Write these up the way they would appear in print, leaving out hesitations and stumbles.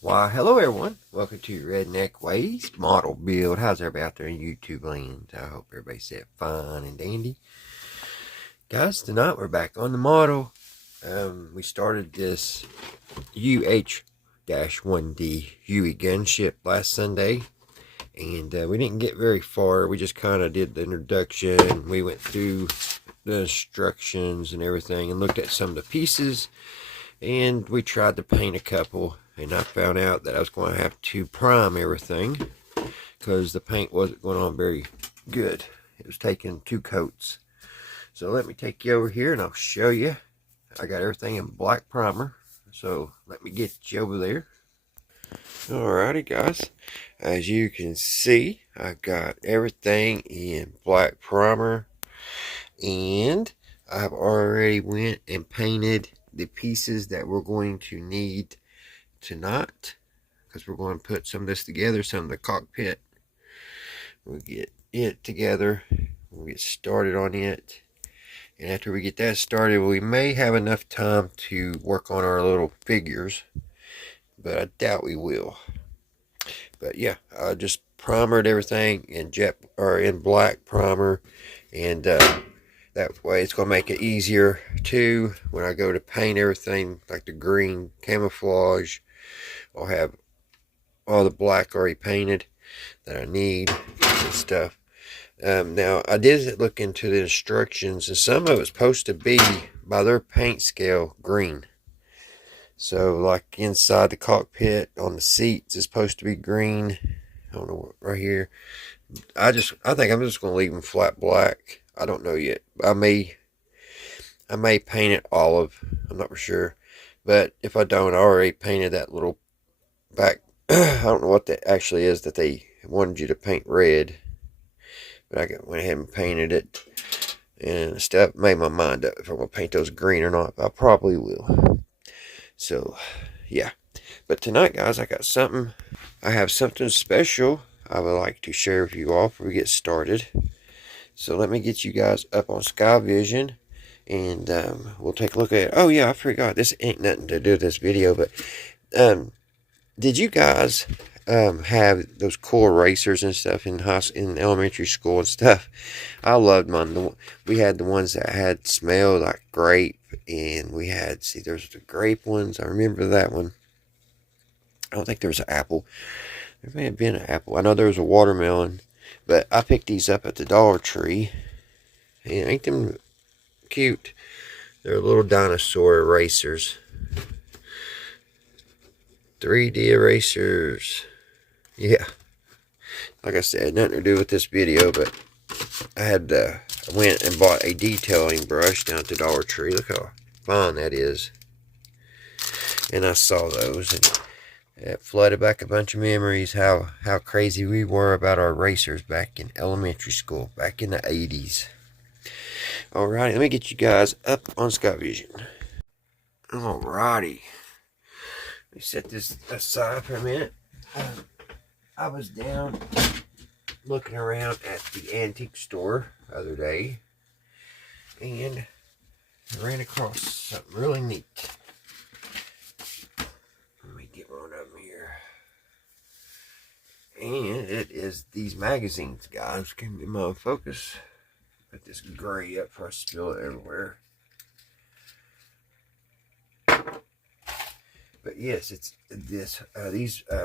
Why, hello everyone. Welcome to Redneck Ways Model Build. How's everybody out there in YouTube land? I hope everybody's said fine and dandy. Guys, tonight we're back on the model. We started this UH-10 HUEY gunship last Sunday. And we didn't get very far. We just kind of did the introduction. We went through the instructions and everything and looked at some of the pieces. And we tried to paint a couple. And I found out that I was going to have to prime everything because the paint wasn't going on very good. It was taking 2 coats. So let me take you over here and I'll show you. I got everything in black primer. So let me get you over there. Alrighty guys. As you can see, I got everything in black primer. And I've already went and painted the pieces that we're going to need tonight, because we're going to put some of this together, some of the cockpit. We'll get it together, we'll get started on it, and after we get that started, we may have enough time to work on our little figures, but I doubt we will. But yeah, I just primered everything in in black primer, and that way it's going to make it easier too when I go to paint everything, like the green camouflage. I'll have all the black already painted that I need and stuff. Now, I did look into the instructions, and some of it's supposed to be, by their paint scale, green. So, like inside the cockpit, on the seats, it's supposed to be green. I don't know, right here. I think I'm just going to leave them flat black. I don't know yet. I may paint it olive. I'm not for sure. But if I don't, I already painted that little back. I don't know what that actually is that they wanted you to paint red, but I went ahead and painted it and stuff. Made my mind up if I'm gonna paint those green or not. I probably will. So yeah, but tonight guys, I have something special I would like to share with you all before we get started. So let me get you guys up on Sky Vision, and we'll take a look at it. Oh yeah, I forgot, this ain't nothing to do with this video, but did you guys have those cool erasers and stuff in elementary school and stuff? I loved mine. We had the ones that had smell like grape, and we had, there's the grape ones. I remember that one. I don't think there was an apple. There may have been an apple. I know there was a watermelon, but I picked these up at the Dollar Tree, and ain't them cute? They're little dinosaur erasers. 3D erasers. Yeah, like I said, nothing to do with this video, but I went and bought a detailing brush down at the Dollar Tree. Look how fine that is. And I saw those, and it flooded back a bunch of memories, how crazy we were about our erasers back in elementary school, back in the 80s. Alrighty, let me get you guys up on Sky Vision. Alrighty. Let me set this aside for a minute. I was down looking around at the antique store the other day, and I ran across something really neat. Let me get one of them here. And it is these magazines, guys. Can be my focus. Put this gray up before I spill it everywhere. But yes, it's these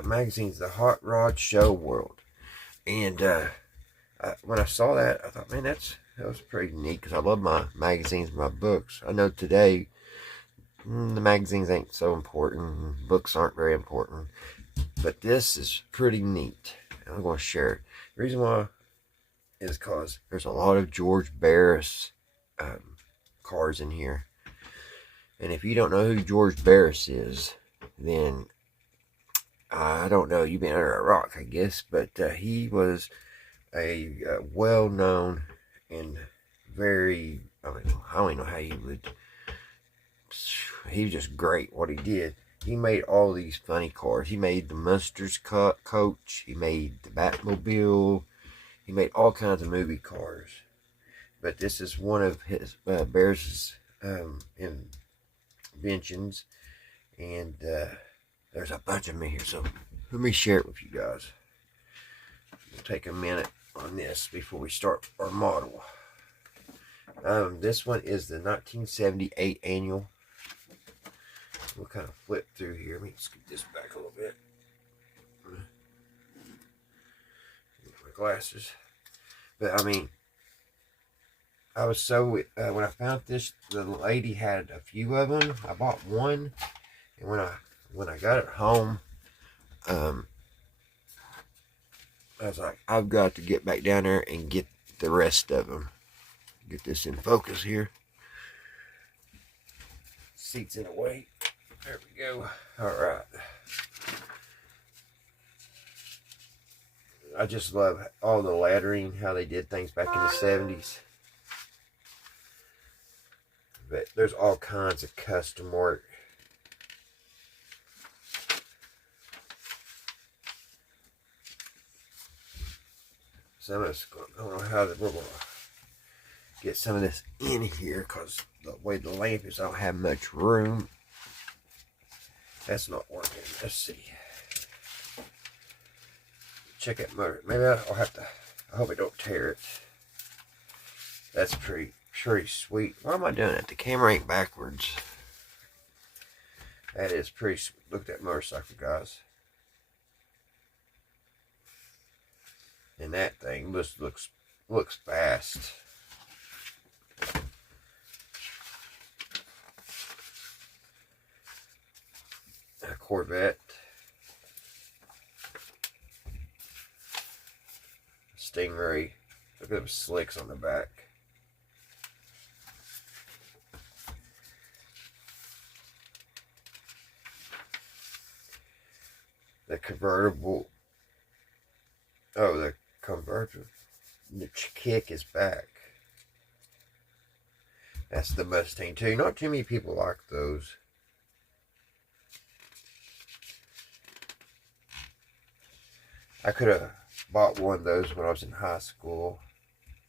magazines, the Hot Rod Show World. And when I saw that, I thought, man, that was pretty neat, because I love my magazines, my books. I know today the magazines ain't so important, books aren't very important, but this is pretty neat. I'm going to share it. The reason why is because there's a lot of George Barris cars in here. And if you don't know who George Barris is, then I don't know, you've been under a rock, I guess. But he was a well-known and very, I don't even know how he was just great what he did. He made all these funny cars. He made the Munsters coach. He made the Batmobile. He made all kinds of movie cars. But this is one of his Barris's inventions, and they're There's a bunch of them here, so let me share it with you guys. We'll take a minute on this before we start our model. This one is the 1978 annual. We'll kind of flip through here. Let me scoot this back a little bit. Get my glasses. But I mean, I was so when I found this, the lady had a few of them. I bought one, and when I got it home, I was like, I've got to get back down there and get the rest of them. Get this in focus here. Seats in the way. There we go. All right. I just love all the lettering, how they did things back in the 70s. But there's all kinds of custom work. Some of us, I don't know how we're going to get some of this in here because the way the lamp is, I don't have much room. That's not working. Let's see. Check that motor. Maybe I'll have to. I hope I don't tear it. That's pretty sweet. Why am I doing it? The camera ain't backwards. That is pretty sweet. Look at that motorcycle, guys. And that thing just looks fast. A Corvette. Stingray. Look at them slicks on the back. The convertible. Oh, the convertible. The kick is back. That's the Mustang too. Not too many people like those. I could have bought one of those when I was in high school,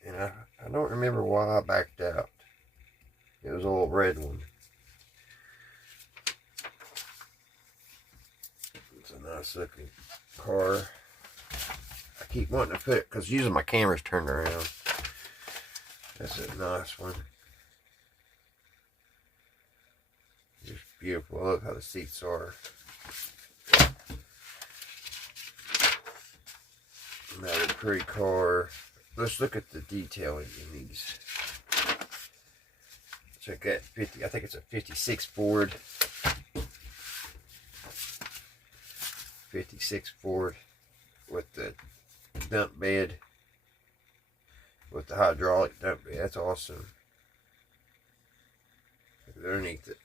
and I don't remember why I backed out. It was a little red one. It's a nice looking car. I keep wanting to put it because usually my camera's turned around. That's a nice one. Just beautiful. Look how the seats are. Another pretty car. Let's look at the detailing in these. Check that 50. I think it's a 56 Ford. 56 Ford with the dump bed. With the hydraulic dump bed. That's awesome. Look underneath it.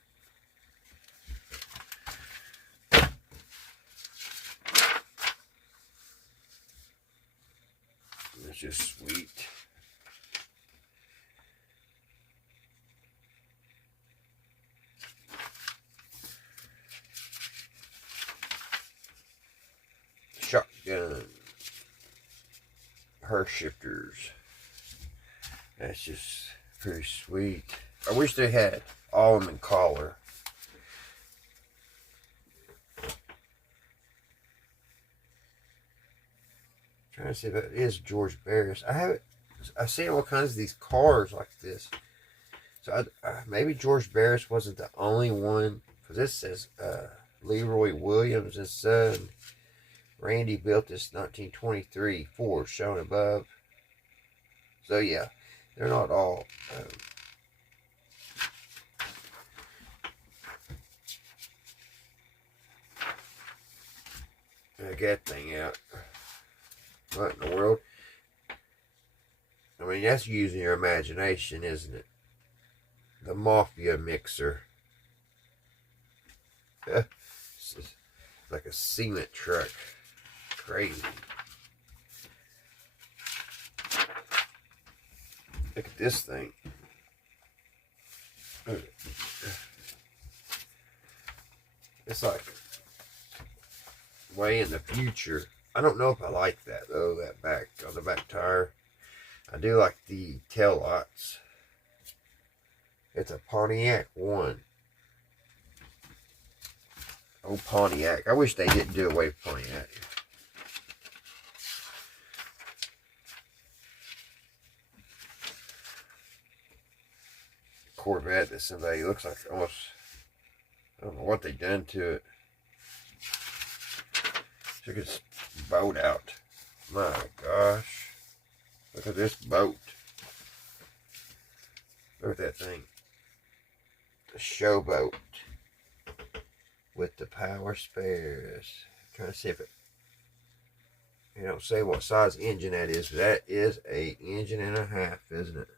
It's just sweet. Shotgun. Her shifters. That's just pretty sweet. I wish they had all of them in color. Trying to see if it is George Barris. I've seen all kinds of these cars like this. So maybe George Barris wasn't the only one, because this says Leroy Williams and son. Randy built this 1923 Ford shown above. So yeah, they're not all. Get that thing out. What in the world? I mean, that's using your imagination, isn't it? The Mafia mixer. It's like a cement truck. Crazy. Look at this thing. It's like way in the future. I don't know if I like that though, that back on the back tire. I do like the tail lights. It's a Pontiac 1. Old Pontiac. I wish they didn't do away with Pontiac. Corvette that somebody looks like almost, I don't know what they done to it. Took its boat out. My gosh. Look at this boat. Look at that thing. The showboat with the power spares. I'm trying to see if it, you don't say what size engine that is, but that is a engine and a half, isn't it?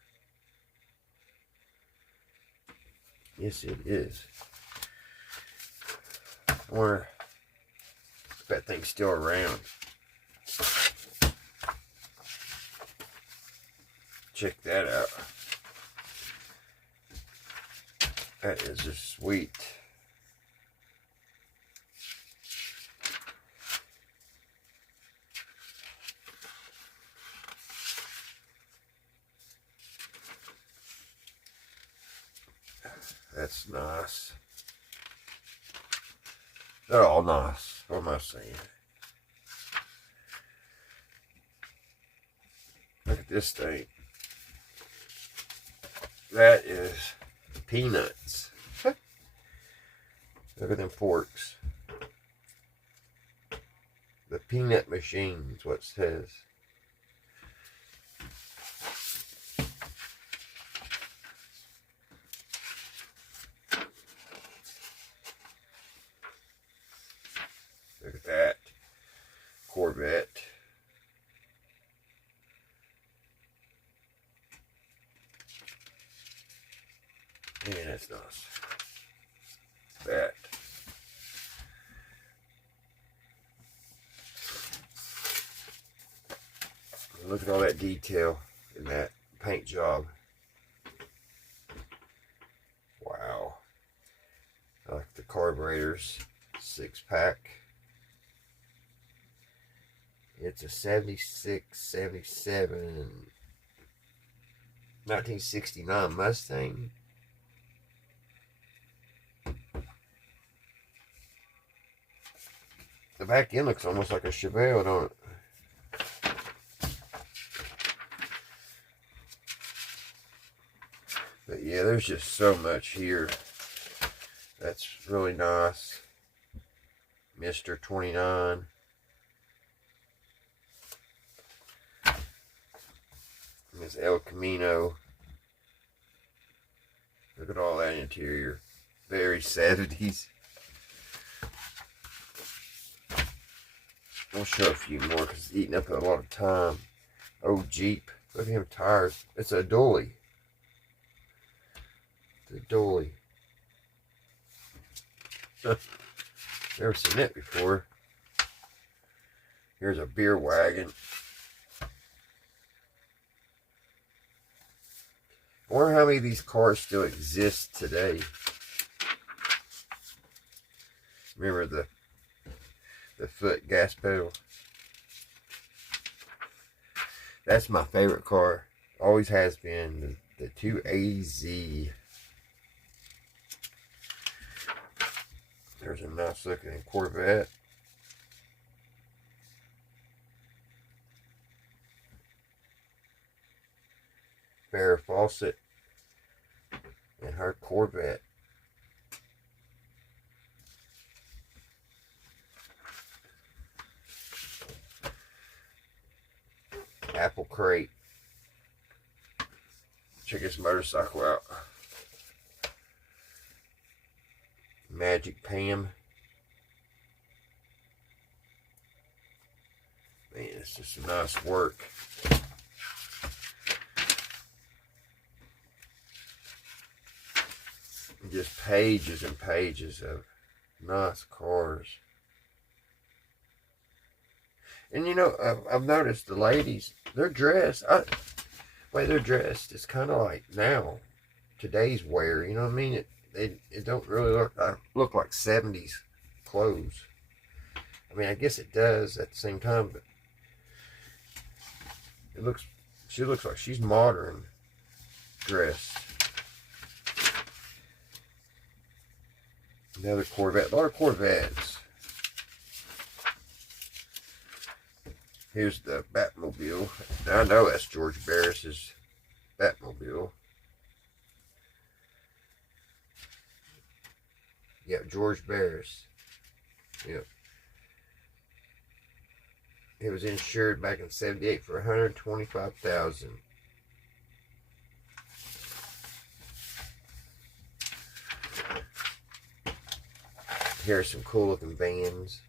Yes, it is. I wonder if that thing's still around. Check that out. That is just sweet. That's nice. They're all nice. What am I saying? Look at this thing. That is peanuts. Look at them forks. The peanut machine is what it says. Look at that Corvette. Man, that's nice. That. Look at all that detail in that paint job. Wow. I like the carburetors. 6-pack. It's a 76, 77, 1969 Mustang. The back end looks almost like a Chevelle, don't it? But yeah, there's just so much here. That's really nice. Mr. 29. This El Camino. Look at all that interior. Very 70s. I'll show a few more because it's eating up a lot of time. Oh, Jeep. Look at him tires. It's a dually. It's a dually. Never seen it before. Here's a beer wagon. I wonder how many of these cars still exist today. Remember the foot gas pedal? That's my favorite car. Always has been the 2AZ. There's a nice looking Corvette. Farrah Fawcett and her Corvette. Apple Crate. Check this motorcycle out. Magic Pam. Man, it's just some nice work. Just pages and pages of nice cars. And you know, I've noticed the ladies, they're dressed, the way they're dressed, it's kind of like now, today's wear, you know what I mean? It don't really look like 70s clothes. I mean, I guess it does at the same time, but she looks like she's modern dressed. Another Corvette. A lot of Corvettes. Here's the Batmobile. Now, I know that's George Barris's Batmobile. Yep, George Barris. Yep. It was insured back in '78 for $125,000. Here are some cool looking vans.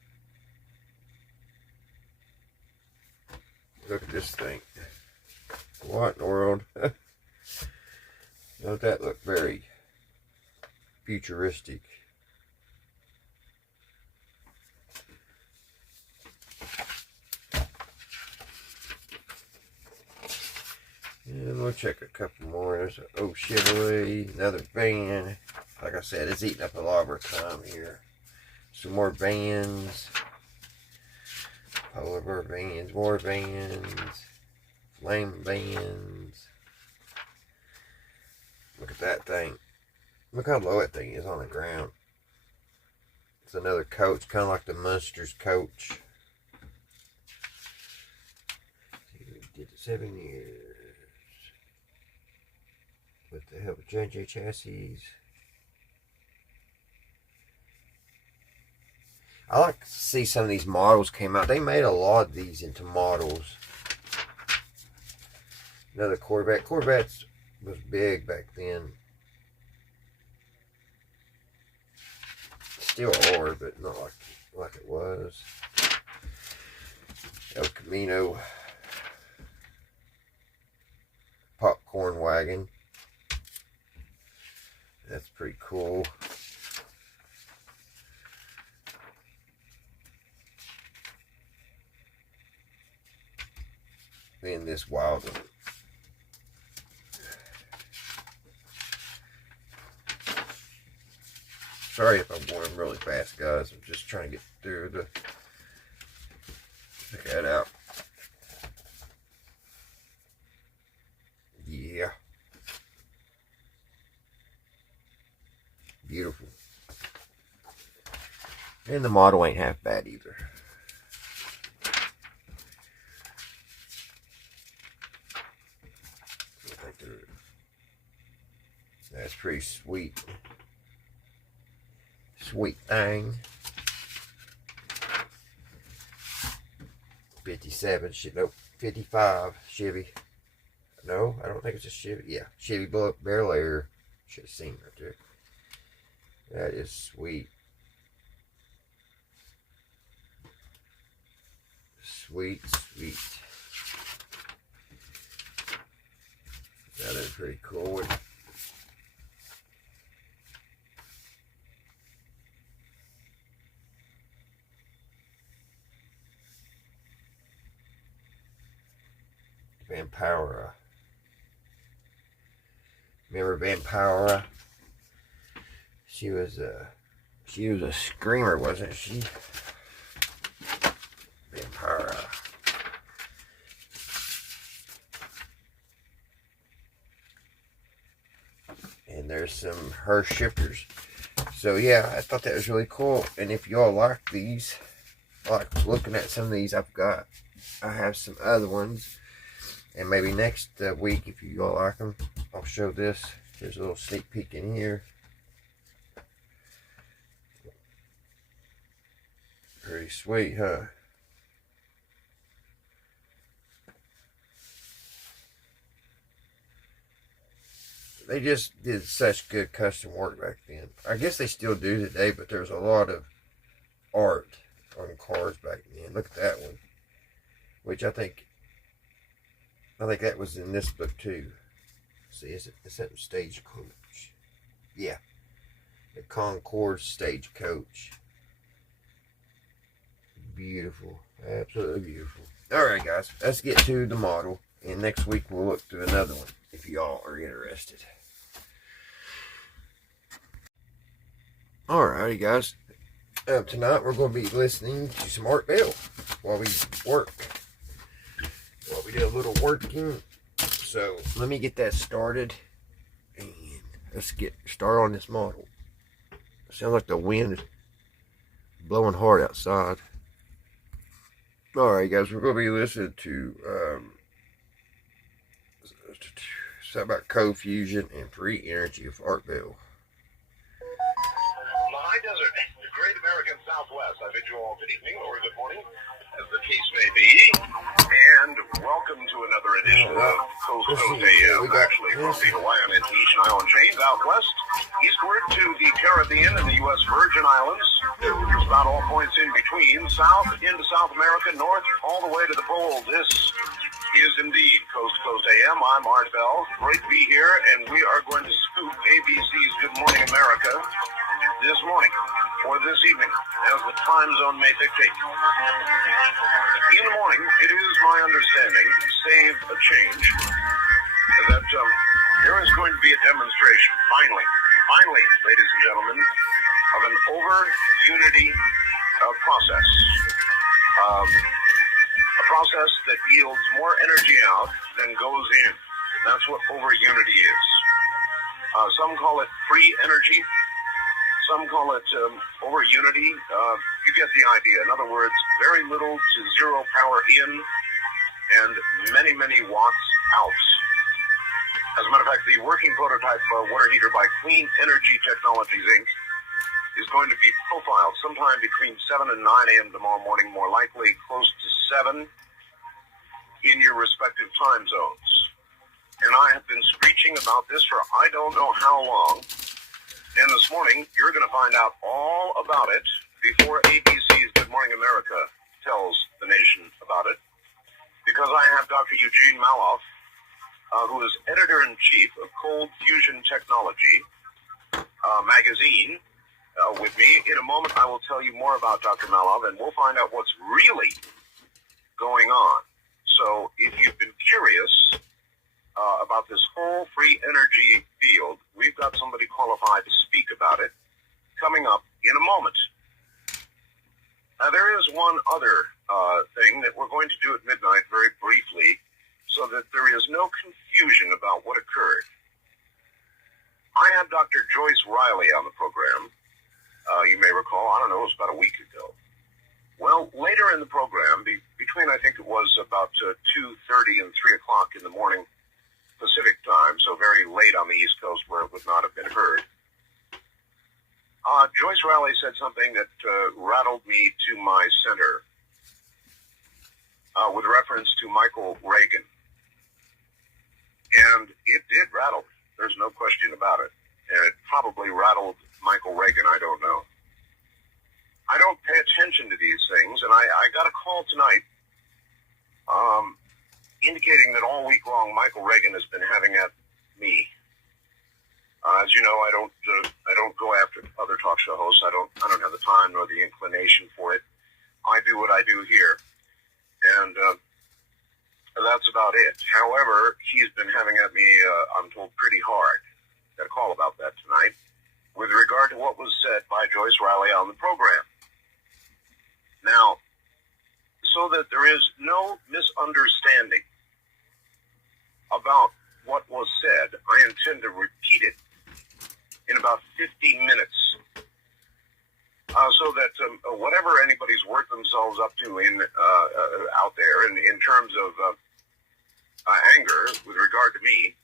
Look at this thing. What in the world? Don't that look very futuristic? And we'll check a couple more. There's an HUEY, another van. Like I said, it's eating up a lot of our time here. Some more vans. Polar bear vans, more vans, flame vans. Look at that thing. Look how low that thing is on the ground. It's another coach, kind of like the Munsters coach. We did it 7 years with the help of J&J chassis. I like to see some of these models came out. They made a lot of these into models. Another Corvette. Corvettes was big back then. Still are, but not like it was. El Camino. Popcorn wagon. That's pretty cool. Then this wild one. Sorry if I'm going really fast, guys. I'm just trying to get through the. Check that out. Yeah. Beautiful. And the model ain't half bad either. That's pretty sweet. Sweet thing. 57, shit, nope, 55 Chevy. No, I don't think it's a Chevy. Yeah, Chevy Bel Air. Should have seen right there. That is sweet. Sweet, sweet. That is pretty cool. Vampira. Remember Vampira? She was a screamer, wasn't she? Vampira. And there's some her shifters. So yeah, I thought that was really cool. And if y'all like these, like looking at some of these I have some other ones. And maybe next week, if you all like them, I'll show this. There's a little sneak peek in here. Pretty sweet, huh? They just did such good custom work back then. I guess they still do today, but there's a lot of art on cars back then. Look at that one. Which I think that was in this book too. See, is that Stagecoach? Yeah. The Concord Stagecoach. Beautiful. Absolutely beautiful. Alright guys, let's get to the model. And next week we'll look through another one if y'all are interested. Alrighty guys. Tonight we're going to be listening to some Art Bell while we work. While we do a little working. So let me get that started. And let's get started on this model. Sounds like the wind is blowing hard outside. Alright, guys, we're going to be listening to something about cold fusion and free energy of Artville. The high desert, the great American Southwest. I bid you all good evening or good morning, as the case may be. And welcome to another edition of Coast Coast AM. Actually, from the Hawaiian and Tahitian Island chain, southwest, eastward to the Caribbean and the U.S. Virgin Islands. There's about all points in between, south into South America, north all the way to the pole. This is indeed Coast Coast AM. I'm Art Bell. Great to be here, and we are going to scoop ABC's Good Morning America this morning, or this evening, as the time zone may dictate. In the morning, it is my understanding, save a change, that there is going to be a demonstration, finally, ladies and gentlemen, of an over-unity process. A process that yields more energy out than goes in. That's what over-unity is. Some call it free energy. Some call it over-unity. You get the idea. In other words, very little to zero power in and many, many watts out. As a matter of fact, the working prototype water heater by Clean Energy Technologies, Inc. is going to be profiled sometime between 7 and 9 a.m. tomorrow morning, more likely close to 7 in your respective time zones. And I have been screeching about this for I don't know how long. And this morning, you're going to find out all about it before ABC's Good Morning America tells the nation about it. Because I have Dr. Eugene Maloff, who is editor-in-chief of Cold Fusion Technology magazine, with me. In a moment, I will tell you more about Dr. Maloff, and we'll find out what's really going on. So if you've been curious about this whole free energy field, we've got somebody qualified to speak about it coming up in a moment. Now, there is one other thing that we're going to do at midnight very briefly so that there is no confusion about what occurred. I had Dr. Joyce Riley on the program. You may recall, I don't know, it was about a week ago. Well, later in the program, between I think it was about 2:30 and 3 o'clock in the morning Pacific time, so very late on the East Coast where it would not have been heard, Joyce Riley said something that rattled me to my center with reference to Michael Reagan. And it did rattle me. There's no question about it. And it probably rattled Michael Reagan. I don't know. I don't pay attention to these things, and I got a call tonight indicating that all week long Michael Reagan has been having at me. As you know, I don't go after other talk show hosts. I don't have the time nor the inclination for it. I do what I do here, and that's about it. However, he's been having at me, I'm told, pretty hard. Got a call about that tonight with regard to what was said by Joyce Riley on the program. Now, so that there is no misunderstanding about what was said, I intend to repeat it in about 15 minutes, so that whatever anybody's worked themselves up to in out there in terms of anger with regard to me,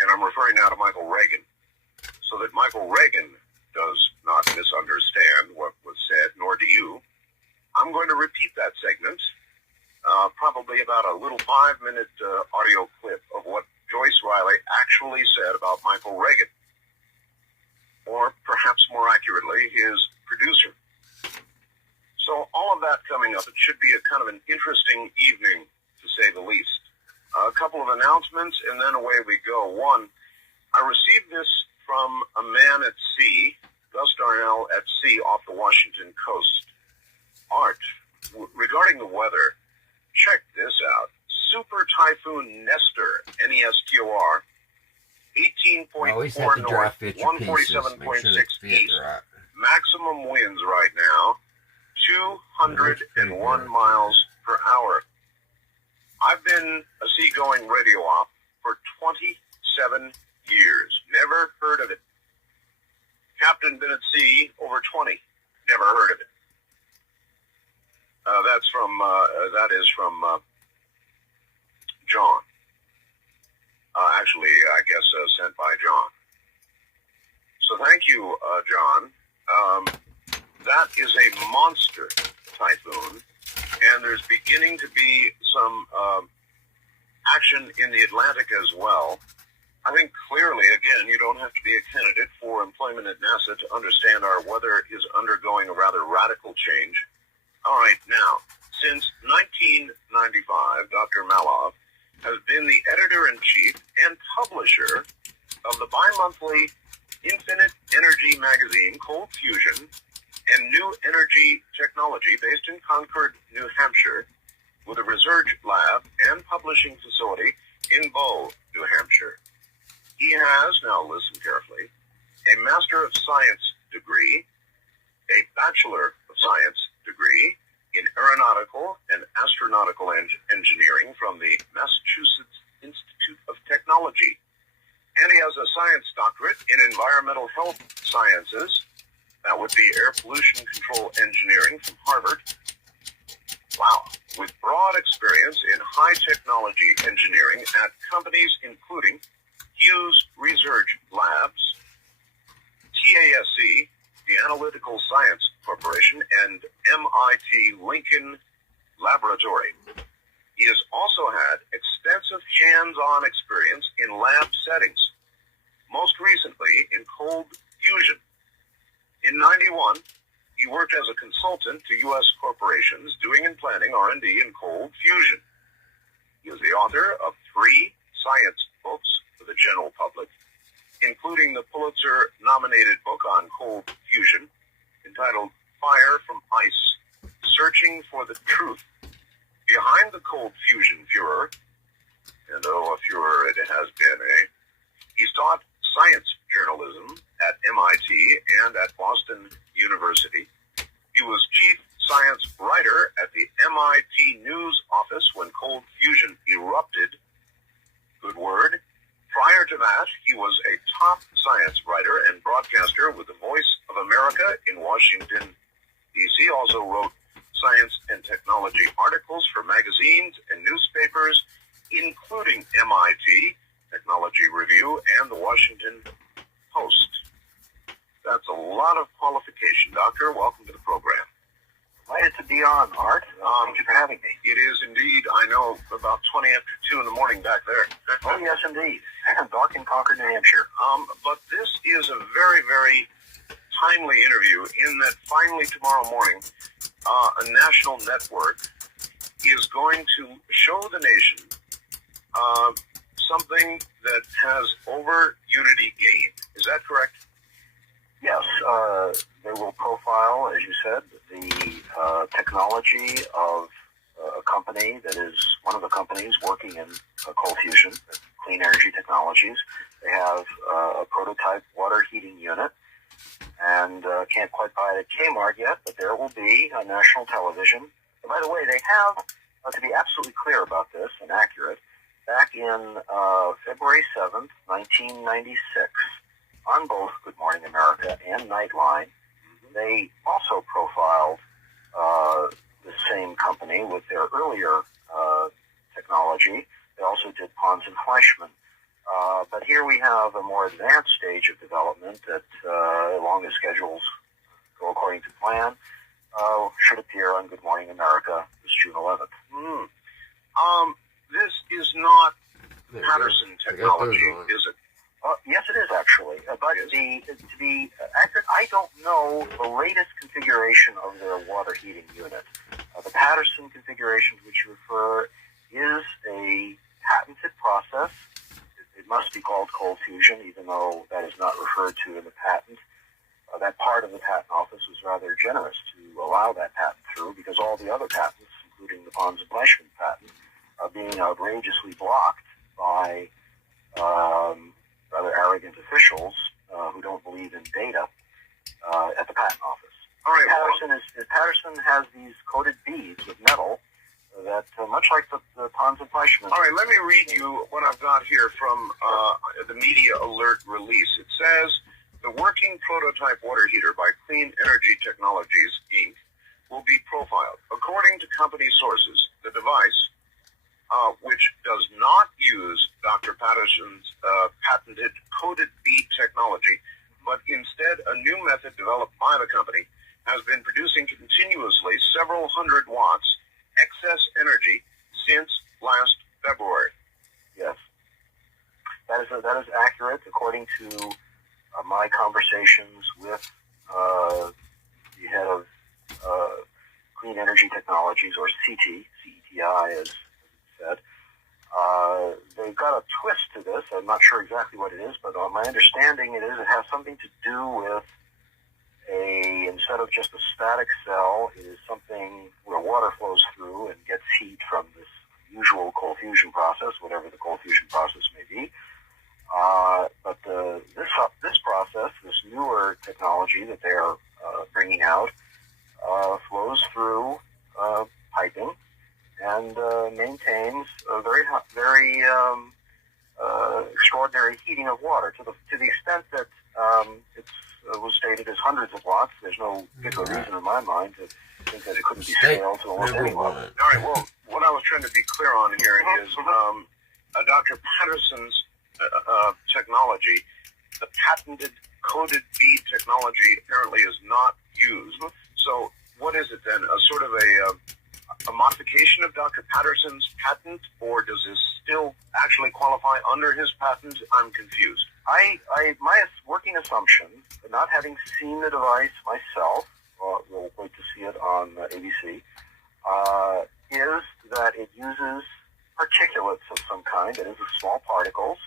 and I'm referring now to Michael Reagan, so that Michael Reagan does not misunderstand what was said, nor do you. I'm going to repeat that segment, probably about a little 5-minute audio clip of what Joyce Riley actually said about Michael Reagan, or perhaps more accurately, his producer. So all of that coming up. It should be a kind of an interesting evening, to say the least. A couple of announcements, and then away we go. One, I received this from a man at sea, Gus Darnell at sea off the Washington coast. Art, regarding the weather, check this out. Super Typhoon Nestor, N-E-S-T-O-R, 18.4 north, 147.6 east. Right. Maximum winds right now, 201 miles per hour. I've been a seagoing radio op for 27 years. Never heard of it. Captain Been at Sea, over 20. Never heard of it. That is from John. Actually, I guess sent by John. So thank you, John. That is a monster typhoon, and there's beginning to be some action in the Atlantic as well. I think clearly, again, you don't have to be a candidate for employment at NASA to understand our weather is undergoing a rather radical change. All right, now, since 1995, Dr. Malov has been the editor-in-chief and publisher of the bi-monthly Infinite Energy magazine, Cold Fusion, and New Energy Technology, based in Concord, New Hampshire, with a research lab and publishing facility in Bow, New Hampshire. He has, now listen carefully, a Master of Science degree, a Bachelor of Science degree in Aeronautical and Astronautical Engineering from the Massachusetts Institute of Technology. And he has a science doctorate in Environmental Health Sciences. That would be Air Pollution Control Engineering from Harvard. Wow. With broad experience in high technology engineering at companies including Hughes Research Labs, TASC, the Analytical Science Corporation, and MIT Lincoln Laboratory. He has also had extensive hands-on experience in lab settings, most recently in cold fusion. In 91, he worked as a consultant to U.S. corporations doing and planning R&D in cold fusion. He is the author of 3 science books for the general public, including the Pulitzer-nominated book on cold fusion entitled Fire from Ice, Searching for the Truth Behind the Cold Fusion Furor. And oh, a furor it has been, eh? He's taught science journalism at MIT and at Boston University. He was chief science writer at the MIT News office when cold fusion erupted. Good word. Prior to that, he was a top science writer and broadcaster with the Voice of America in Washington, D.C. Also wrote science and technology articles for magazines and newspapers, including MIT, Technology Review, and the Washington Post. That's a lot of qualification, Doctor. Welcome to the program. Delighted to be on, Art. Thank you for having me. It is indeed, I know, about 20 after 2 in the morning back there. Oh, yes, indeed. Dark in Concord, New Hampshire. But this is a very, very timely interview in that finally tomorrow morning, a national network is going to show the nation something that has over unity gained. Is that correct? Yes, they will profile, as you said, the technology of a company that is one of the companies working in cold fusion, clean energy technologies. They have a prototype water heating unit, and can't quite buy it at Kmart yet, but there will be on national television. And by the way, they have, to be absolutely clear about this and accurate, back in February 7th, 1996, on both Good Morning America and Nightline, they also profiled the same company with their earlier technology. They also did Pons and Fleischmann. But here we have a more advanced stage of development that, as long as schedules go according to plan, should appear on Good Morning America this June 11th. This is not Patterson technology, is it? Yes, it is actually. But to be accurate, I don't know the latest configuration of their water heating unit. The Patterson configuration to which you refer is a patented process. It must be called cold fusion, even though that is not referred to in the patent. That part of the patent office was rather generous to allow that patent through, because all the other patents, including the Pons and Fleischmann patent, are being outrageously blocked by rather arrogant officials who don't believe in data at the patent office. All right, Patterson has these coated beads with metal that, much like the Pons and Fleischmann. All right, let me read you what I've got here from the media alert release. It says The working prototype water heater by Clean Energy Technologies, Inc. will be profiled. According to company sources, the device, which does not use Dr. Patterson's patented coated bead technology, but instead a new method developed by the company, has been producing continuously several hundred watts excess energy since last February. Yes, that is accurate according to my conversations with the head of Clean Energy Technologies, or CETI, as it's said. They've got a twist to this. I'm not sure exactly what it is, but my understanding it has something to do with instead of just a static cell, it is something where water flows through and gets heat from this usual cold fusion process, whatever the cold fusion process may be. But this process, this newer technology that they are bringing out, flows through piping and maintains a very extraordinary heating of water to the extent that it was stated as hundreds of watts. There's no particular reason in my mind to think that it couldn't be scaled to almost any level. All right, well, what I was trying to be clear on here is Dr. Patterson's technology, the patented coated bead technology, apparently is not used. So what is it then? A sort of a modification of Dr. Patterson's patent, or does this still actually qualify under his patent? I'm confused. My working assumption, not having seen the device myself, we'll wait to see it on ABC, is that it uses particulates of some kind, that is, small particles,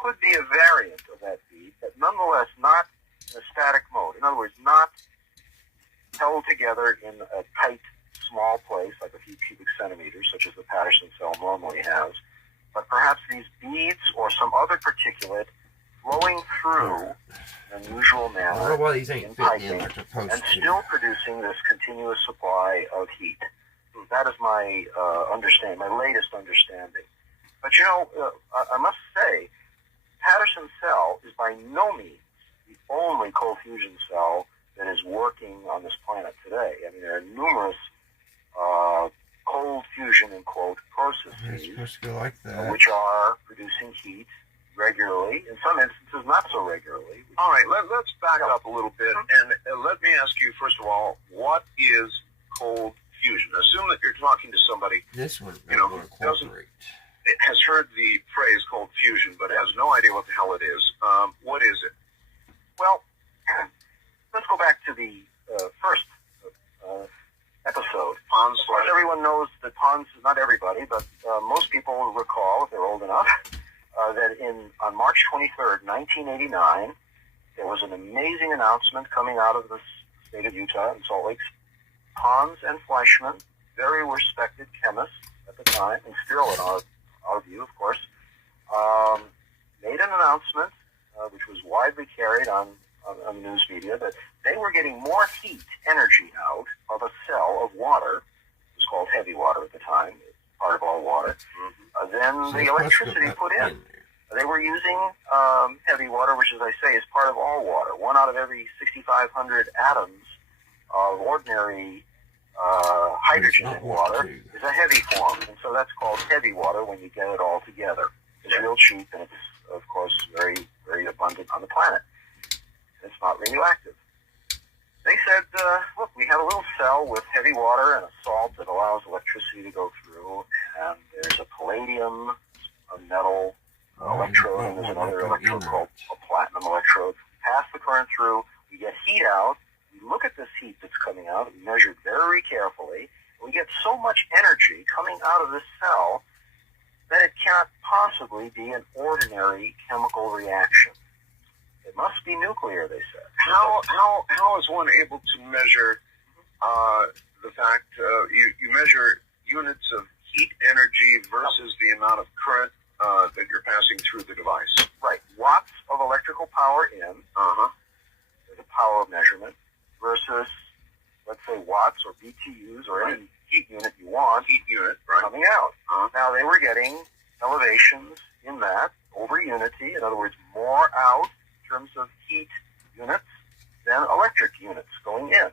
could be a variant of that bead, but nonetheless not in a static mode. In other words, not held together in a tight, small place, like a few cubic centimeters, such as the Patterson cell normally has, but perhaps these beads or some other particulate flowing through an unusual manner in piping and still producing this continuous supply of heat. That is my understanding, my latest understanding. But I must say, Patterson cell is by no means the only cold fusion cell that is working on this planet today. I mean, there are numerous cold fusion, in quote, processes which are producing heat regularly, in some instances not so regularly. All right, let's back up a little bit, and let me ask you, first of all, what is cold fusion? Assume that you're talking to somebody who has heard the phrase cold fusion, but has no idea what the hell it is. What is it? Well, let's go back to the first episode. Ponds. Of course, everyone knows that ponds, not everybody, but most people will recall, if they're old enough, that on March 23rd, 1989, there was an amazing announcement coming out of the state of Utah and Salt Lake. Pons and Fleischmann, very respected chemists at the time, and still in our view, of course, made an announcement, which was widely carried on the news media, that they were getting more heat energy out of a cell of water, it was called heavy water at the time, part of all water, than the electricity put in. They were using heavy water, which, as I say, is part of all water. 1 out of every 6,500 atoms of ordinary hydrogen in water is a heavy form, and so that's called heavy water when you get it all together. It's real cheap, and it's, of course, very, very abundant on the planet. It's not radioactive. They said, look, we have a little cell with heavy water and a salt that allows electricity to go through, and there's a palladium, a metal electrode, and there's another electrode called a platinum electrode. Pass the current through, we get heat out. We look at this heat that's coming out, we measure it very carefully, and we get so much energy coming out of this cell that it cannot possibly be an ordinary chemical reaction. It must be nuclear, they said. How is one able to measure the fact you measure units of heat energy versus the amount of current that you're passing through the device? Right. Watts of electrical power in, the power of measurement, versus, let's say, watts or BTUs or any heat unit you want, coming out. Now, they were getting elevations in that over unity, in other words, more out in terms of heat units than electric units going in.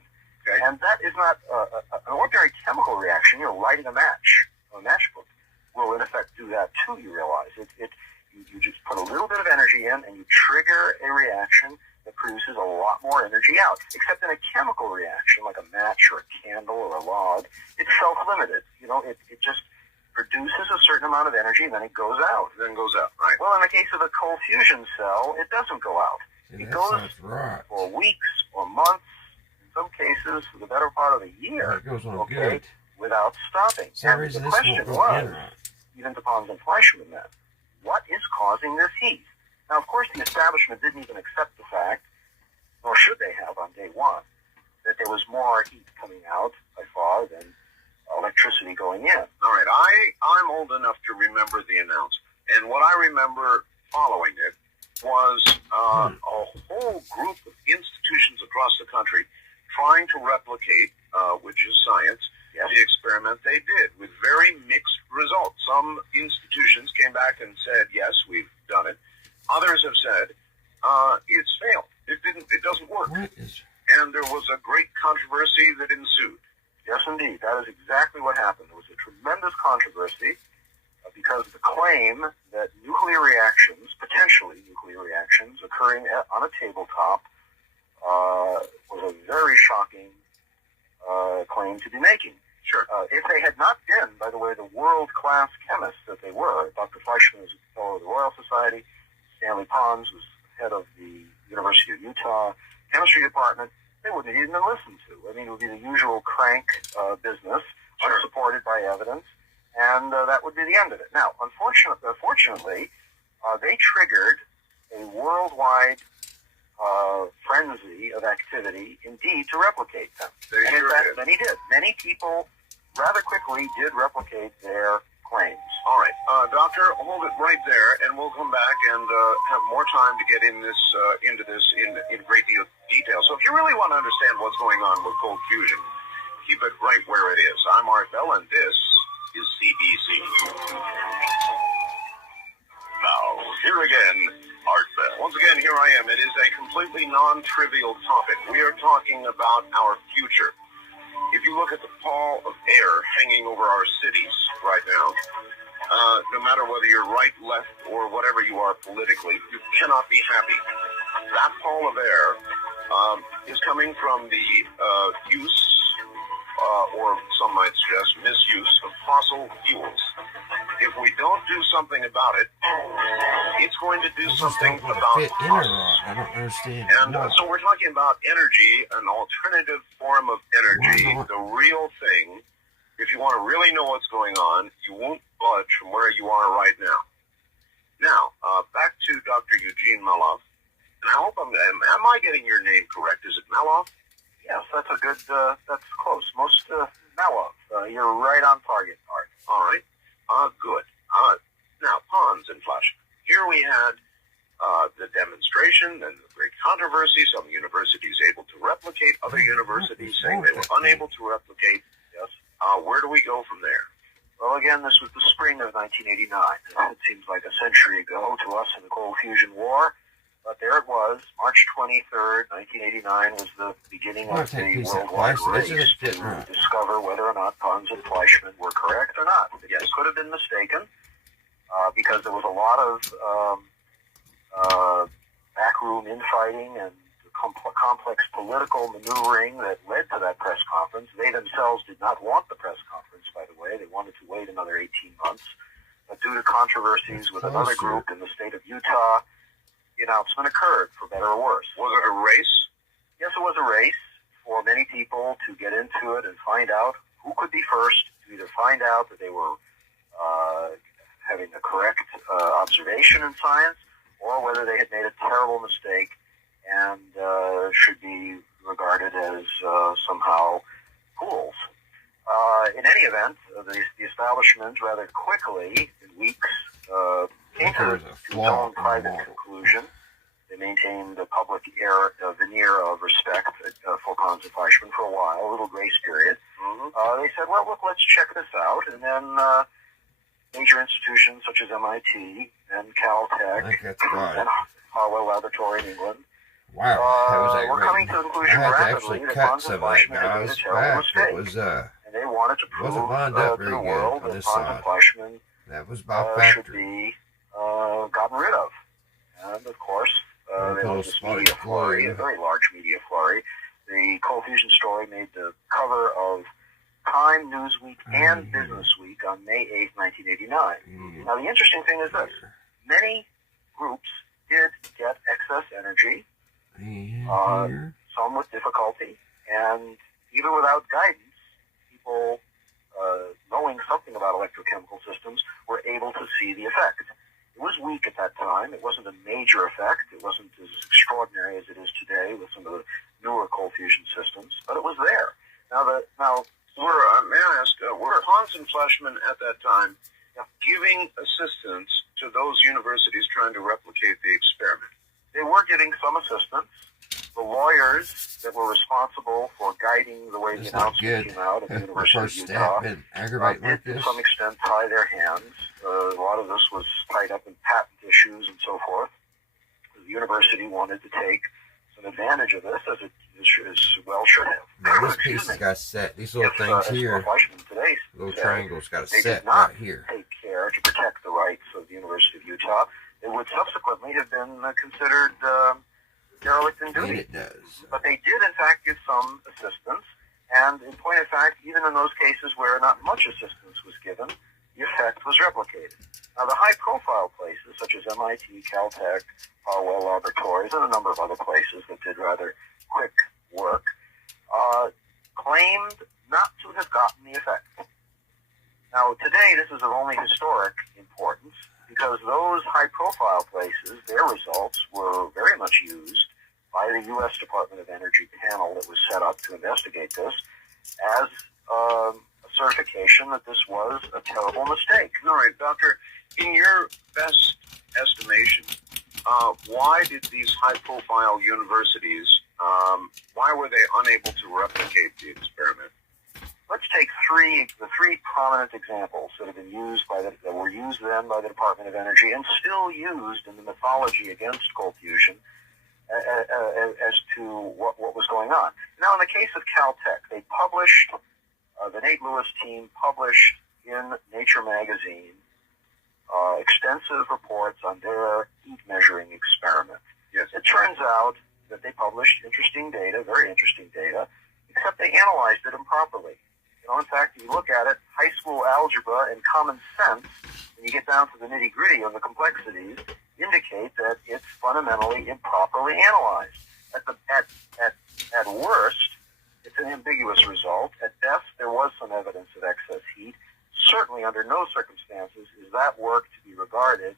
Okay. And that is not an ordinary chemical reaction. You're lighting a match. A matchbook will, in effect, do that too, you realize. You just put a little bit of energy in, and you trigger a reaction that produces a lot more energy out. Except in a chemical reaction, like a match or a candle or a log, it's self-limited. You know, it just produces a certain amount of energy, and then it goes out. Right. Well, in the case of a cold fusion cell, it doesn't go out. See, It that goes sounds right. for weeks or months, in some cases, for the better part of a year. It goes on okay, good. without stopping. For some And reason, the this question won't go in was, right. even to Pons and Fleischmann then, what is causing this heat? Now, of course, the establishment didn't even accept the fact, nor should they have on day one, that there was more heat coming out by far than electricity going in. All right. I'm old enough to remember the announcement. And what I remember following it was a whole group of institutions across the country trying to replicate, which is science, Yes. the experiment they did with very mixed results. Some institutions came back and said, yes, we've done it. Others have said, it's failed. It doesn't work. What is... And there was a great controversy that ensued. Yes, indeed. That is exactly what happened. There was a tremendous controversy because of the claim that nuclear reactions, potentially nuclear reactions, occurring on a tabletop was a very shocking claim to be making. Sure. If they had not been, by the way, the world-class chemists that they were, Dr. Fleischmann was a fellow of the Royal Society, Stanley Pons was head of the University of Utah chemistry department, they wouldn't have even been listened to. I mean, it would be the usual crank business, Sure. unsupported by evidence, and that would be the end of it. Now, unfortunately, they triggered a worldwide frenzy of activity, indeed, to replicate them. They And sure in fact, did. many did. Many people rather quickly did replicate their claims. All right, Doctor, hold it right there, and we'll come back and have more time to get into this in great detail. So if you really want to understand what's going on with cold fusion, keep it right where it is. I'm Art Bell, and this is CBC. Now, here again, Art Bell. Once again, here I am. It is a completely non-trivial topic. We are talking about our future. If you look at the pall of air hanging over our cities right now, no matter whether you're right, left, or whatever you are politically, you cannot be happy. That pall of air is coming from the use, or some might suggest misuse, of fossil fuels. If we don't do something about it, it's going to do I just something don't want about to fit in or us. right. I don't understand. And so we're talking about energy, an alternative form of energy, Why not? the real thing. If you want to really know what's going on, you won't budge from where you are right now. Now, back to Dr. Eugene Meloff. And I hope am I getting your name correct? Is it Meloff? Yes, that's a good, that's close. Most, Mellow. You're right on target, Art. All right. Good. Now, Pons and Fleischmann. Here we had the demonstration and the great controversy. Some universities able to replicate, other universities saying they were unable to replicate. Yes. Where do we go from there? Well, again, this was the spring of 1989. It seems like a century ago to us in the Cold Fusion War. But there it was, March 23rd, 1989 was the beginning I'll of take a the piece of worldwide plastic. race Isn't it to right? discover whether or not Pons and Fleischmann were correct or not. Yes, it could have been mistaken because there was a lot of backroom infighting and complex political maneuvering that led to that press conference. They themselves did not want the press conference, by the way. They wanted to wait another 18 months. But due to controversies with another group in the state of Utah, the announcement occurred, for better or worse. Was it a race? Yes, it was a race for many people to get into it and find out who could be first, to either find out that they were having the correct observation in science, or whether they had made a terrible mistake and should be regarded as somehow fools. In any event, the establishment rather quickly, in weeks, came to its own private conclusion. They maintained a public veneer of respect for Pons and Fleischmann for a while, a little grace period. Mm-hmm. They said, well, look, let's check this out. And then major institutions such as MIT and I Caltech think that's right. and Harlow Laboratory in England Wow, that was a we're coming to the conclusion I had to rapidly actually that cut Bunsen some of that Fleischmann had made a guy's terrible back. It mistake. was And they wanted to prove wasn't lined up to very the good world on that this Bunsen side. Fleischmann That was by should factory. be gotten rid of. And of course, Put there a little was this spark media flurry, glue. a very large media flurry. The cold fusion story made the cover of Time, Newsweek, and Business Week on May 8th, 1989. Now, the interesting thing is this. Many groups did get excess energy, some with difficulty, and even without guidance, people knowing something about electrochemical systems were able to see the effect. It was weak at that time. It wasn't a major effect. It wasn't as extraordinary as it is today with some of the newer cold fusion systems, but it was there. May I ask, were Bunsen Fleischmann at that time giving assistance to those universities trying to replicate the experiment? They were giving some assistance. The lawyers that were responsible for guiding the way the announcement came out at the University of Utah did to some extent tie their hands. A lot of this was tied up in patent issues and so forth. The university wanted to take some advantage of this, as it well should have. Now this piece has got set. These little things here, little triangles got a set right here. Take care to protect the rights of the University of Utah. It would subsequently have been considered derelict in duty. And it does. But they did, in fact, give some assistance. And in point of fact, even in those cases where not much assistance was given, the effect was replicated. Now, the high-profile places, such as MIT, Caltech, Harwell Laboratories, and a number of other places that did rather quick work, claimed not to have gotten the effect. Now, today, this is of only historic importance, because those high-profile places, their results were very much used by the U.S. Department of Energy panel that was set up to investigate this as a certification that this was a terrible mistake. All right, Doctor, in your best estimation, why did these high-profile universities, why were they unable to replicate the experiment? Let's take the three prominent examples that have been used that were used then by the Department of Energy and still used in the mythology against cold fusion as to what was going on. Now, in the case of Caltech, they published, the Nate Lewis team published in Nature magazine extensive reports on their heat measuring experiment. Yes. It turns out that they published interesting data, very interesting data, except they analyzed it improperly. In fact, if you look at it, high school algebra and common sense, when you get down to the nitty-gritty of the complexities, indicate that it's fundamentally improperly analyzed. At worst, it's an ambiguous result. At best, there was some evidence of excess heat. Certainly, under no circumstances is that work to be regarded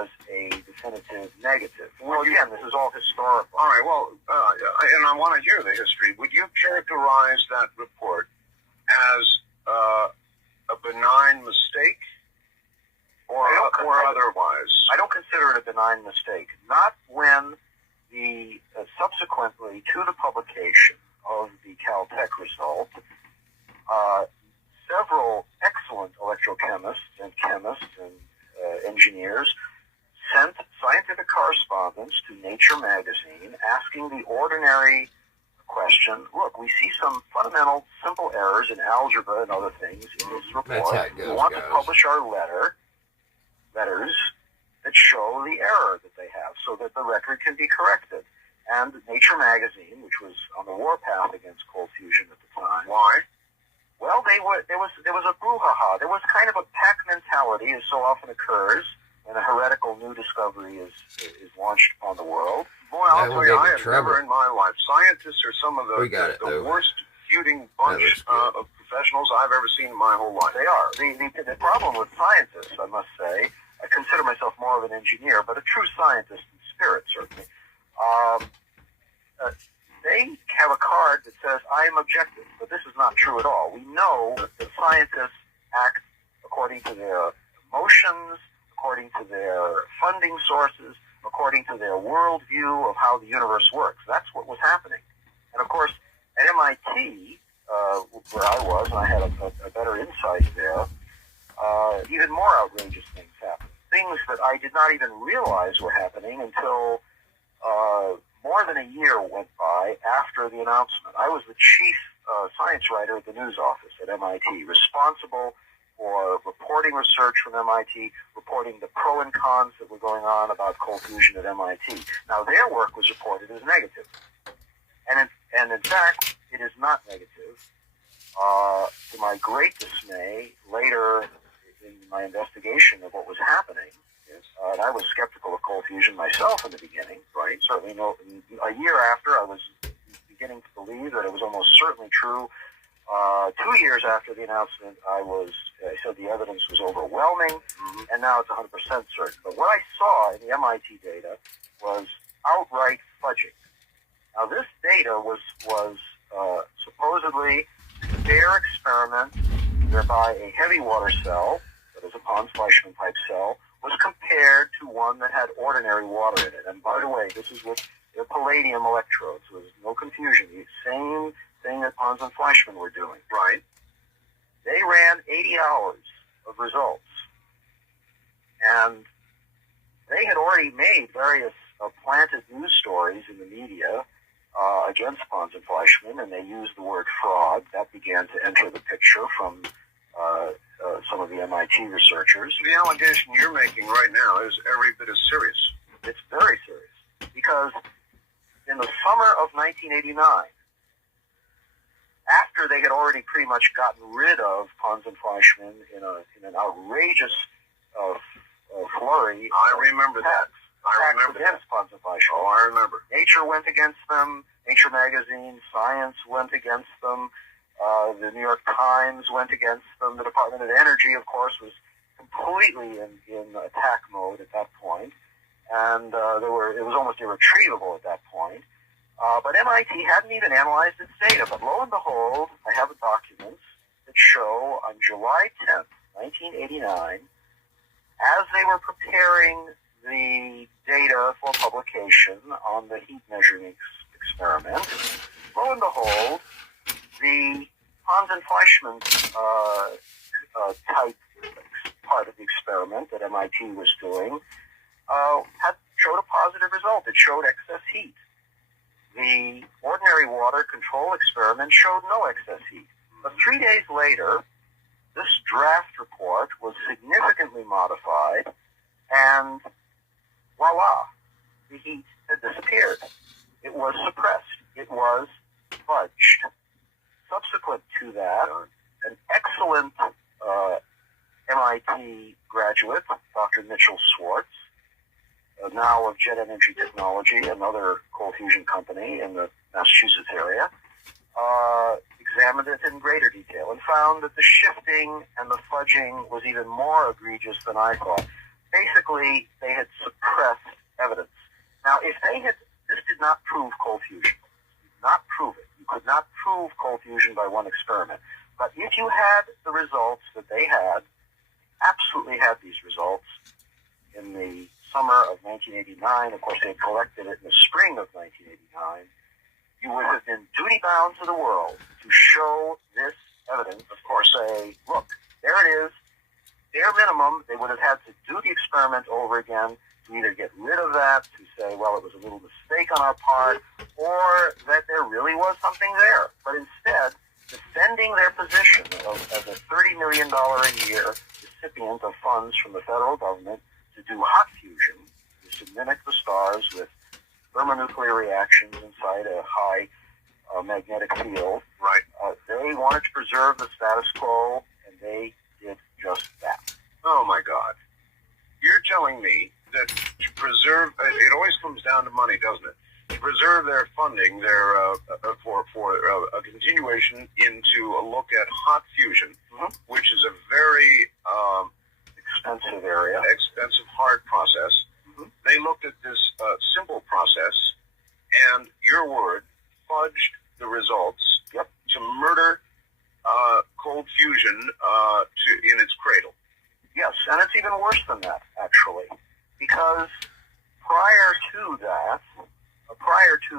as a definitive negative. Well, again, this is all historical. All right, well, and I want to hear the history. Would you characterize that report as a benign mistake or otherwise? I don't consider it a benign mistake. Not when the subsequently to the publication of the Caltech result, several excellent electrochemists and chemists and engineers sent scientific correspondence to Nature magazine asking the ordinary question, look, we see some fundamental simple errors in algebra and other things in this report. That's how it goes, we want guys. to publish our letters that show the error that they have so that the record can be corrected. And Nature magazine, which was on the warpath against cold fusion at the time. Why? Well, there was a brouhaha. There was kind of a pack mentality, as so often occurs when a heretical new discovery is launched upon the world. Boy, I'll tell you, I have never in my life. Scientists are some of the worst feuding bunch of professionals I've ever seen in my whole life. They are. The problem with scientists, I must say, I consider myself more of an engineer, but a true scientist in spirit, certainly. They have a card that says, I am objective, but this is not true at all. We know that scientists act according to their emotions, according to their funding sources, according to their worldview of how the universe works. That's what was happening. And of course, at MIT, where I was, and I had a better insight there, even more outrageous things happened. Things that I did not even realize were happening until more more than a year went by after the announcement. I was the chief science writer at the news office at MIT, responsible for reporting research from MIT, reporting the pro and cons that were going on about cold fusion at MIT. Now, their work was reported as negative. And in fact, it is not negative. To my great dismay, later in my investigation of what was happening, and I was skeptical of cold fusion myself in the beginning, right? Certainly a year after, I was beginning to believe that it was almost certainly true. 2 years after the announcement, I said the evidence was overwhelming, and now it's 100% certain. But what I saw in the MIT data was outright fudging. Now, this data was supposedly their experiment whereby a heavy water cell, that is a Pons-Fleischmann type cell, was compared to one that had ordinary water in it. And by the way, this is with their palladium electrodes, so there's no confusion. The same thing that Pons and Fleischmann were doing, right? They ran 80 hours of results. And they had already made various planted news stories in the media against Pons and Fleischmann, and they used the word fraud. That began to enter the picture from some of the MIT researchers. The allegation you're making right now is every bit as serious. It's very serious, because in the summer of 1989, after they had already pretty much gotten rid of Pons and Fleischmann in an outrageous flurry. I remember that. I remember against Pons and Fleischmann. Oh, I remember. Nature went against them. Nature magazine, Science went against them. The New York Times went against them. The Department of Energy, of course, was completely in attack mode at that point, and it was almost irretrievable at that point. But MIT hadn't even analyzed its data. But lo and behold, I have documents that show on July 10th, 1989, as they were preparing the data for publication on the heat measuring experiment, lo and behold, the Pons and Fleischmann type part of the experiment that MIT was doing showed a positive result. It showed excess heat. The ordinary water control experiment showed no excess heat. But 3 days later, this draft report was significantly modified, and voila, the heat had disappeared. It was suppressed. It was fudged. Subsequent to that, an excellent MIT graduate, Dr. Mitchell Schwartz, now of Jet Energy Technology, another cold fusion company in the Massachusetts area, examined it in greater detail and found that the shifting and the fudging was even more egregious than I thought. Basically, they had suppressed evidence. Now, this did not prove cold fusion. It did not prove it. You could not prove cold fusion by one experiment. But if you had the results that they had, absolutely had these results in the summer of 1989, of course they had collected it in the spring of 1989, you would have been duty-bound to the world to show this evidence. Of course, say, look, there it is. Bare minimum, they would have had to do the experiment over again to either get rid of that, to say, well, it was a little mistake on our part, or that there really was something there. But instead, defending their position as a $30 million a year recipient of funds from the federal government to do hot fusion, to mimic the stars with thermonuclear reactions inside a high magnetic field. Right. They wanted to preserve the status quo, and they did just that. Oh, my God. You're telling me that to preserve, it always comes down to money, doesn't it? To preserve their funding, for a continuation into a look at hot fusion, which is a very expensive area, expensive, hard process. They looked at this simple process, and your word, fudged the results to murder cold fusion in its cradle. Yes, and it's even worse than that, actually, because prior to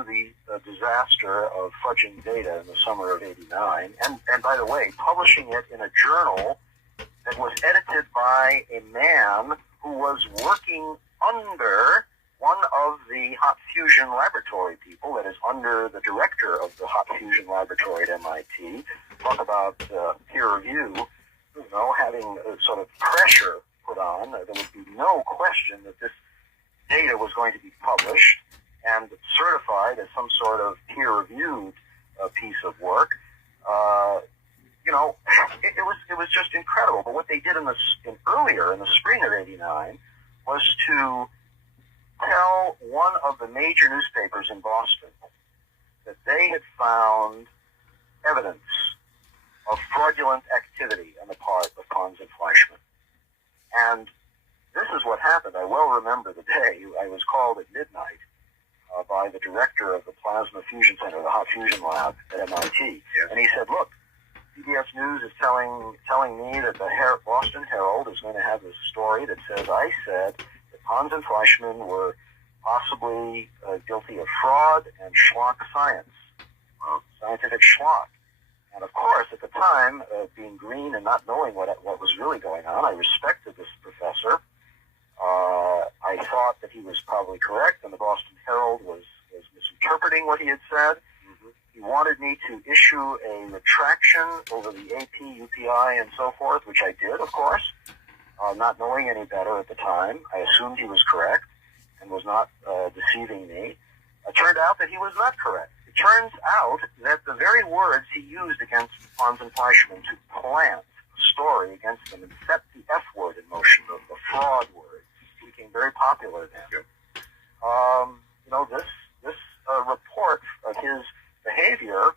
the disaster of fudging data in the summer of '89, and by the way, publishing it in a journal that was edited by a man who was working under one of the hot fusion laboratory people that is under the director of the hot fusion laboratory at MIT, talk about peer review, having sort of pressure put on. There would be no question that this data was going to be published and certified as some sort of peer-reviewed piece of work. It was just incredible. But what they did earlier in the spring of '89 was to tell one of the major newspapers in Boston that they had found evidence of fraudulent activity on the part of Pons and Fleischmann. And this is what happened. I well remember the day. I was called at midnight by the director of the Plasma Fusion Center, the Hot Fusion Lab at MIT. Yes. And he said, look, PBS News is telling me that the Boston Herald is going to have this story that says I said that Pons and Fleischmann were possibly guilty of fraud and schlock science, scientific schlock. And of course, at the time, being green and not knowing what was really going on, I respected this professor. I thought that he was probably correct, and the Boston Herald was misinterpreting what he had said. Mm-hmm. He wanted me to issue a retraction over the AP, UPI, and so forth, which I did, of course, not knowing any better at the time. I assumed he was correct and was not deceiving me. It turned out that he was not correct. It turns out that the very words he used against Pons and Fleischmann to plant a story against them and set the F word in motion, the fraud word, became very popular then. This report of his behavior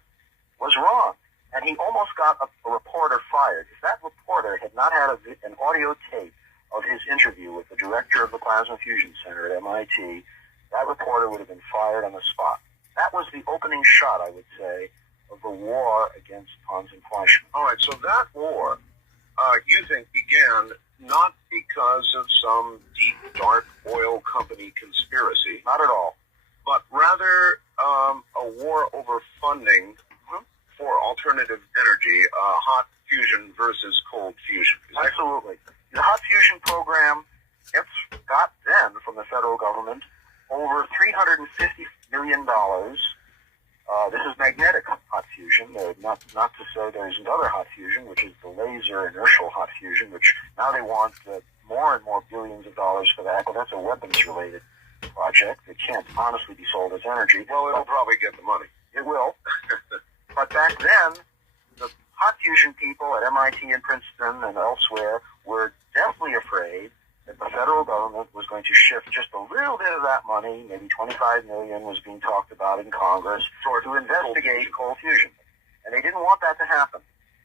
was wrong, and he almost got a reporter fired. If that reporter had not had an audio tape of his interview with the director of the Plasma Fusion Center at MIT, that reporter would have been fired on the spot. That was the opening shot, I would say, of the war against Pons and Fleischmann. All right, so that war, you think, began not because of some deep, dark oil company conspiracy. Not at all. But rather a war over funding for alternative energy, hot fusion versus cold fusion. Absolutely. The hot fusion program got then from the federal government over $350 million. This is magnetic hot fusion. Not to say there isn't other hot fusion, which is the laser inertial hot fusion, which now they want more and more billions of dollars for that. But that's a weapons-related project that can't honestly be sold as energy. Well, it'll probably get the money. It will. But back then, the hot fusion people at MIT and Princeton and elsewhere were deathly afraid that the federal government was going to shift just a little bit of that money, maybe $25 million was being talked about in Congress, to investigate cold fusion. And they didn't want that to happen.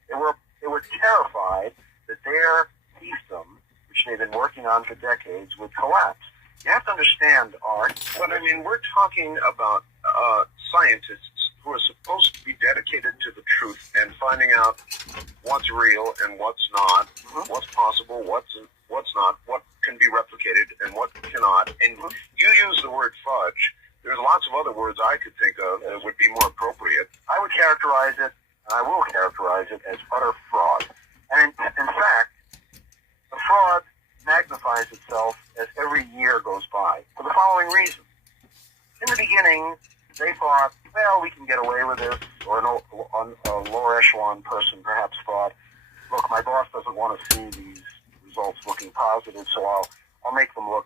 They were terrified that their fiefdom, which they've been working on for decades, would collapse. You have to understand, Art. But I mean, we're talking about scientists who are supposed to be dedicated to the truth and finding out what's real and what's not, what's possible, what's not, what can be replicated and what cannot. And you use the word fudge. There's lots of other words I could think of that would be more appropriate. I would characterize it, and I will characterize it, as utter fraud. And in fact, the fraud magnifies itself as every year goes by for the following reason. In the beginning, they thought, well, we can get away with this, or a lower echelon person perhaps thought, look, my boss doesn't want to see these results looking positive, so I'll make them look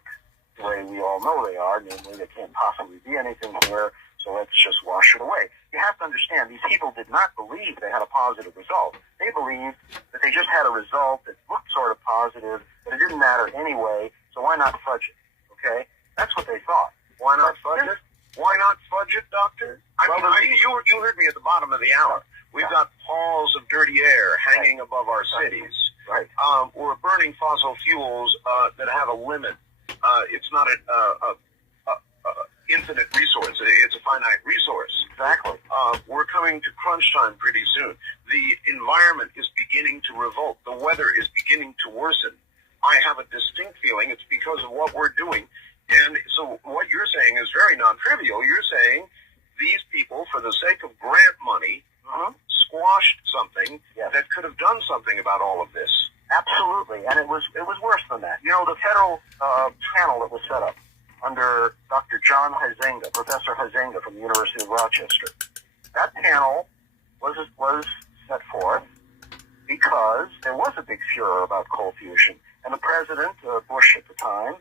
the way we all know they are, namely there can't possibly be anything here, so let's just wash it away. You have to understand, these people did not believe they had a positive result. They believed that they just had a result that looked sort of positive, but it didn't matter anyway, so why not fudge it, okay? That's what they thought. Why not fudge it? Why not fudge it, Doctor? You heard me at the bottom of the hour. We've got palls of dirty air hanging above our cities. Right. We're burning fossil fuels that have a limit. It's not an infinite resource. It's a finite resource. Exactly. We're coming to crunch time pretty soon. The environment is beginning to revolt. The weather is beginning to worsen. I have a distinct feeling it's because of what we're doing. And so what you're saying is very non-trivial. You're saying these people, for the sake of grant money, squashed something that could have done something about all of this. Absolutely, and it was worse than that. You know, the federal panel that was set up under Dr. John Huizenga, Professor Huizenga from the University of Rochester. That panel was set forth because there was a big furor about cold fusion, and the president, Bush at the time,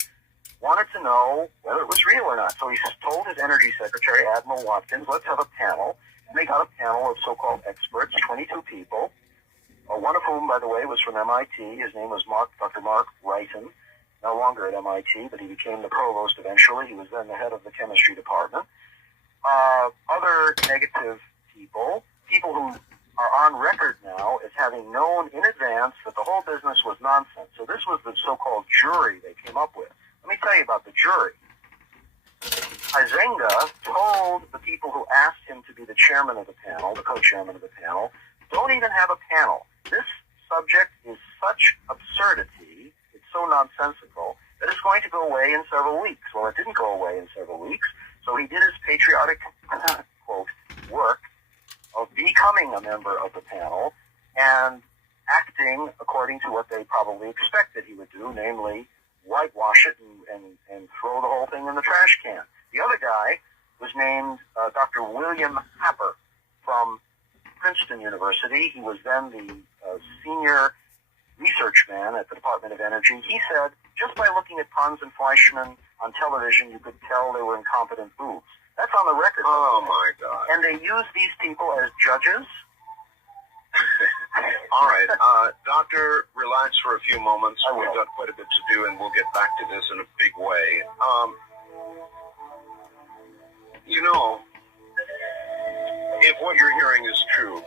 wanted to know whether it was real or not. So he told his energy secretary, Admiral Watkins, let's have a panel. And they got a panel of so-called experts, 22 people, one of whom, by the way, was from MIT. His name was Dr. Mark Wrighton, no longer at MIT, but he became the provost eventually. He was then the head of the chemistry department. Other negative people who are on record now as having known in advance that the whole business was nonsense. So this was the so-called jury they came up with. Let me tell you about the jury. Huizenga told the people who asked him to be the chairman of the panel, the co-chairman of the panel, don't even have a panel. This subject is such absurdity, it's so nonsensical, that it's going to go away in several weeks. Well, it didn't go away in several weeks, so he did his patriotic, quote, work of becoming a member of the panel and acting according to what they probably expected he would do, namely whitewash it and throw the whole thing in the trash can. The other guy was named Dr. William Happer from Princeton University. He was then the senior research man at the Department of Energy. He said, just by looking at Pons and Fleischmann on television, you could tell they were incompetent boobs. That's on the record. Oh, my God. And they use these people as judges. All right. Doctor, relax for a few moments. We've got quite a bit to do, and we'll get back to this in a big way. You know, if what you're hearing is true,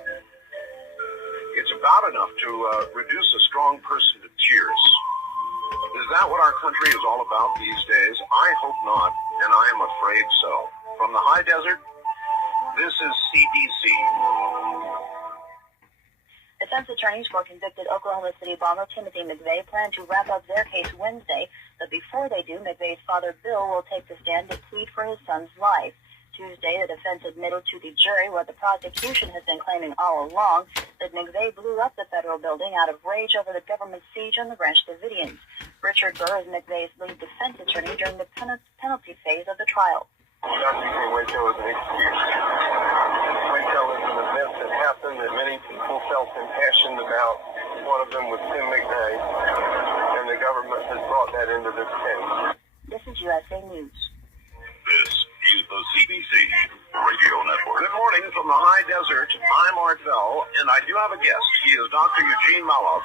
it's about enough to reduce a strong person to tears. Is that what our country is all about these days? I hope not, and I am afraid so. From the high desert, this is CBC. Defense attorneys for convicted Oklahoma City bomber Timothy McVeigh plan to wrap up their case Wednesday, but before they do, McVeigh's father Bill will take the stand to plead for his son's life. Tuesday, the defense admitted to the jury what the prosecution has been claiming all along, that McVeigh blew up the federal building out of rage over the government siege on the Branch Davidians. Richard Burr is McVeigh's lead defense attorney during the penalty phase of the trial. Waco is an excuse. Waco is an event that happened that many people felt impassioned about. One of them was Tim McVeigh, and the government has brought that into this case. This is USA News. This is the CBC Radio Network. Good morning from the high desert. I'm Art Bell, and I do have a guest. He is Dr. Eugene Maloff,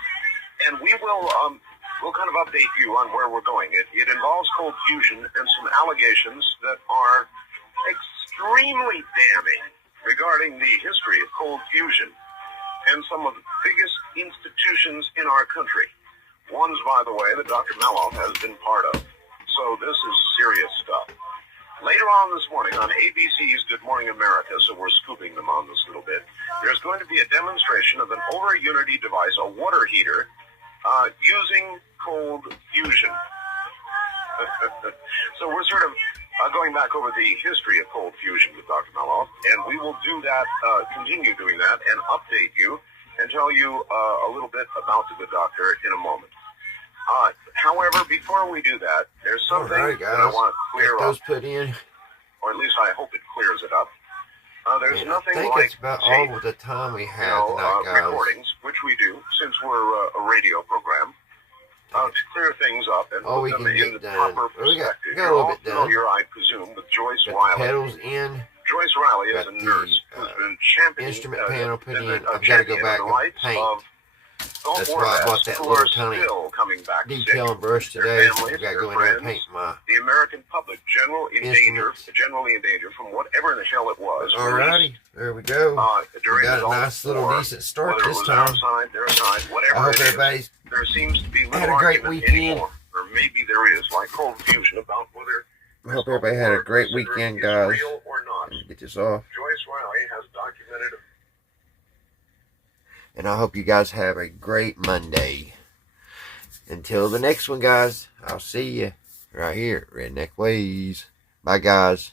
and we will we'll kind of update you on where we're going. It involves cold fusion and some allegations that are extremely damning regarding the history of cold fusion and some of the biggest institutions in our country. Ones, by the way, that Dr. Maloff has been part of. So this is serious stuff. Later on this morning on ABC's Good Morning America, so we're scooping them on this a little bit, there's going to be a demonstration of an over-unity device, a water heater, using cold fusion. So we're sort of going back over the history of cold fusion with Dr. Maloff, and we will do that, continue doing that, and update you and tell you a little bit about the good doctor in a moment. However, before we do that, there's something that I want to clear up. Put in. Or at least I hope it clears it up. There's nothing I think like it's about tape, all of the time we have tonight, guys. recordings, which we do since we're a radio program, to clear things up and put them in the proper perspective. We got a little bit done. You're, I presume, with Joyce Got Riley. the pedals in. Joyce Riley is Got a nurse who's been championing instrument panel put in. I've got to champion go back the and rights paint. of That's why I bought that who little are tiny still coming back detail sick. and brush Their today. So families, I've got to their go in there and friends, paint my the American public, generally in danger from whatever in the hell it was. Alrighty, there we go. We During got a the nice little war, decent start whether it this was time. outside, their side, whatever I hope it is, everybody's there seems to be had little a great argument weekend. anymore, or maybe there is, like cold fusion about whether I hope everybody had a great weekend, guys. real or not. Get this off. Joyce Riley has documented. And I hope you guys have a great Monday. Until the next one, guys, I'll see you right here at Redneck Ways. Bye, guys.